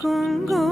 con